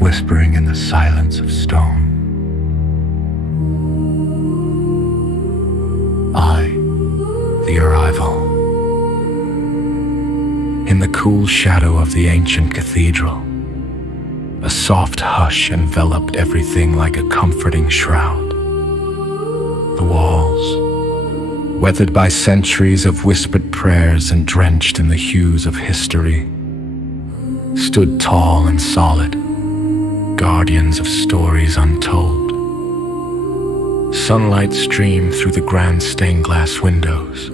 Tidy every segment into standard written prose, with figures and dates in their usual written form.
whispering in the silence of stone. I, the arrival. In the cool shadow of the ancient cathedral, a soft hush enveloped everything like a comforting shroud. The walls, weathered by centuries of whispered prayers and drenched in the hues of history, stood tall and solid, guardians of stories untold. Sunlight streamed through the grand stained glass windows,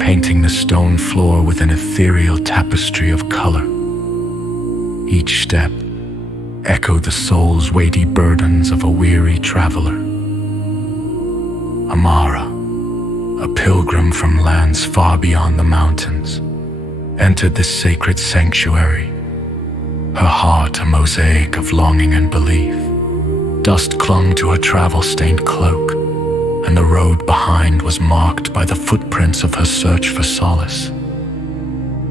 painting the stone floor with an ethereal tapestry of color. Each step echoed the soul's weighty burdens of a weary traveler. Amara, a pilgrim from lands far beyond the mountains, entered this sacred sanctuary, her heart a mosaic of longing and belief. Dust clung to her travel-stained cloak, and the road behind was marked by the footprints of her search for solace.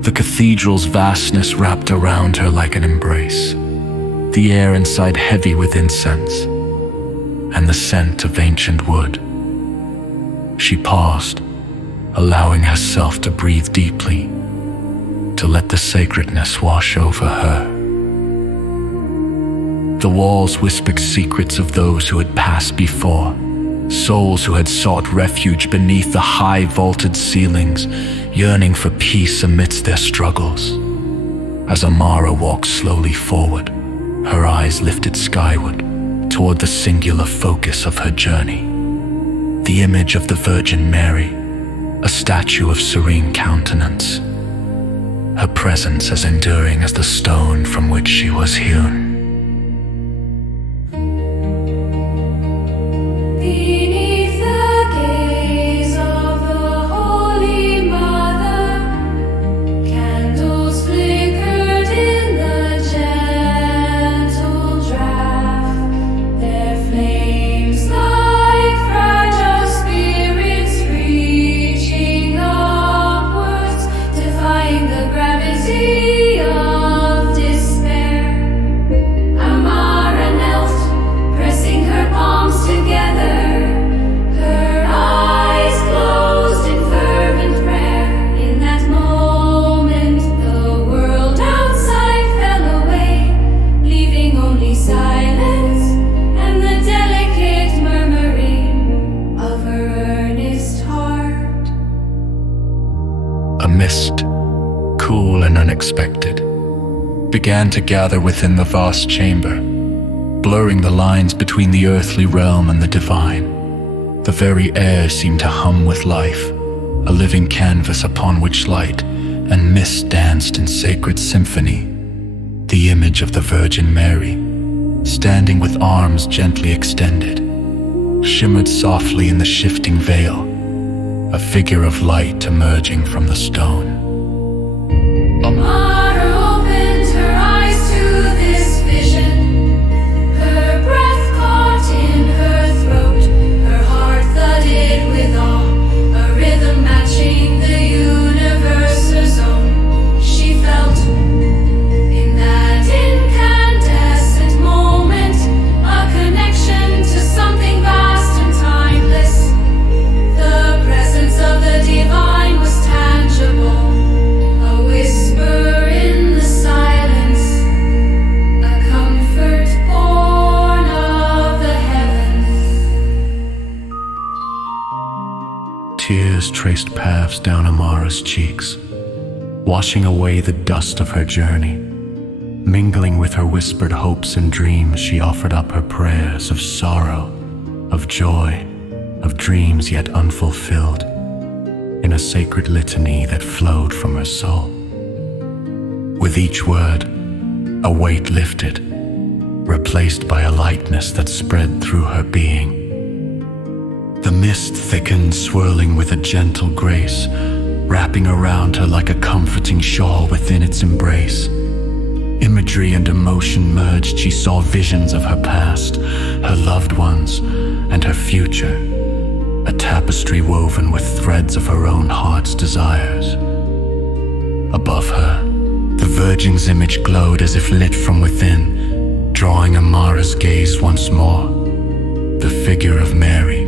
The cathedral's vastness wrapped around her like an embrace, the air inside heavy with incense and the scent of ancient wood. She paused, allowing herself to breathe deeply, to let the sacredness wash over her. The walls whispered secrets of those who had passed before, souls who had sought refuge beneath the high vaulted ceilings, yearning for peace amidst their struggles. As Amara walked slowly forward, her eyes lifted skyward toward the singular focus of her journey. The image of the Virgin Mary, a statue of serene countenance, her presence as enduring as the stone from which she was hewn. Mist, cool and unexpected, began to gather within the vast chamber, blurring the lines between the earthly realm and the divine. The very air seemed to hum with life, a living canvas upon which light and mist danced in sacred symphony. The image of the Virgin Mary, standing with arms gently extended, shimmered softly in the shifting veil, a figure of light emerging from the stone. Amara opened her eyes to this vision. Her breath caught in her throat, her heart thudded with awe, a rhythm matching the universe's own. She felt in that incandescent moment a connection to something vast and timeless. The presence of the divine was tangible, a whisper in the silence, a comfort born of the heavens. Tears traced paths down Amara's cheeks, washing away the dust of her journey. Mingling with her whispered hopes and dreams, she offered up her prayers of sorrow, of joy, of dreams yet unfulfilled, in a sacred litany that flowed from her soul. With each word, a weight lifted, replaced by a lightness that spread through her being. The mist thickened, swirling with a gentle grace, wrapping around her like a comforting shawl within its embrace. Imagery and emotion merged. She saw visions of her past, her loved ones, and her future, a tapestry woven with threads of her own heart's desires. Above her, the Virgin's image glowed as if lit from within, drawing Amara's gaze once more. The figure of Mary,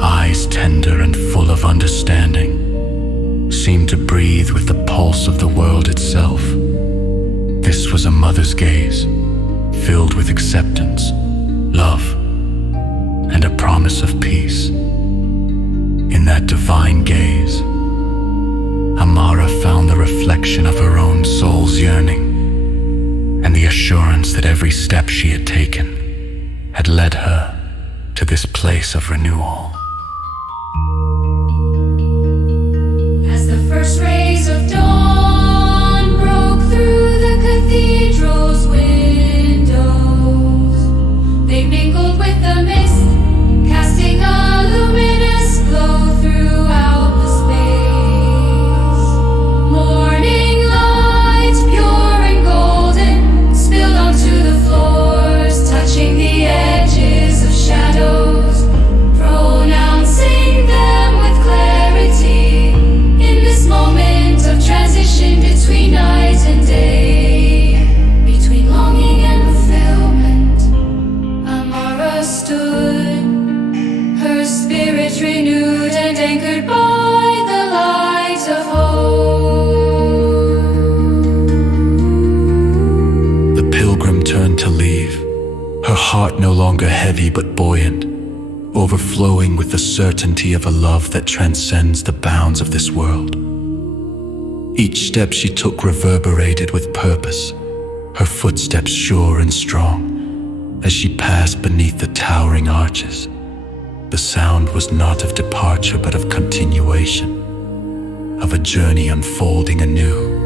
eyes tender and full of understanding, seemed to breathe with the pulse of the world itself. This was a mother's gaze, filled with acceptance, love, and a promise of peace. In that divine gaze, Amara found the reflection of her own soul's yearning, and the assurance that every step she had taken had led her to this place of renewal. As the first rays of dawn broke through the cathedral's windows, they mingled with the mist, casting a luminous glow throughout the space. Morning light, pure and golden, spilled onto the floors, touching the edges of shadows, pronouncing them with clarity. In this moment of transition between night and day, between longing and fulfillment, Amara stood, her spirit renewed and anchored by the light of hope. The pilgrim turned to leave, her heart no longer heavy but buoyant, overflowing with the certainty of a love that transcends the bounds of this world. Each step she took reverberated with purpose, her footsteps sure and strong, as she passed beneath the towering arches. The sound was not of departure but of continuation, of a journey unfolding anew.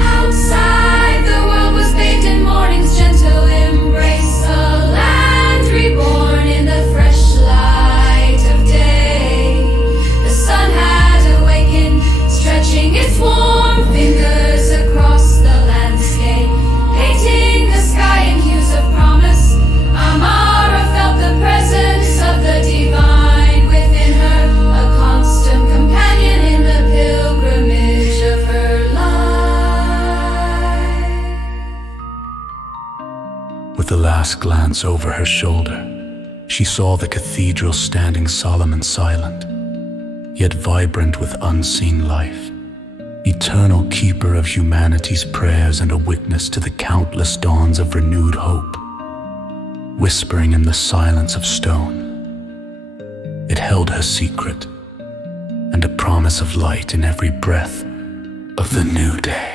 Outside, the world was bathed in morning's gentle embrace, a land reborn in the fresh light of day. The sun had awakened, stretching its warm fingers across the landscape, painting the sky in hues of promise. Amara felt the presence of the divine within her, a constant companion in the pilgrimage of her life. With a last glance over her shoulder, she saw the cathedral standing solemn and silent, yet vibrant with unseen life, eternal keeper of humanity's prayers and a witness to the countless dawns of renewed hope. Whispering in the silence of stone, it held her secret and a promise of light in every breath of the new day.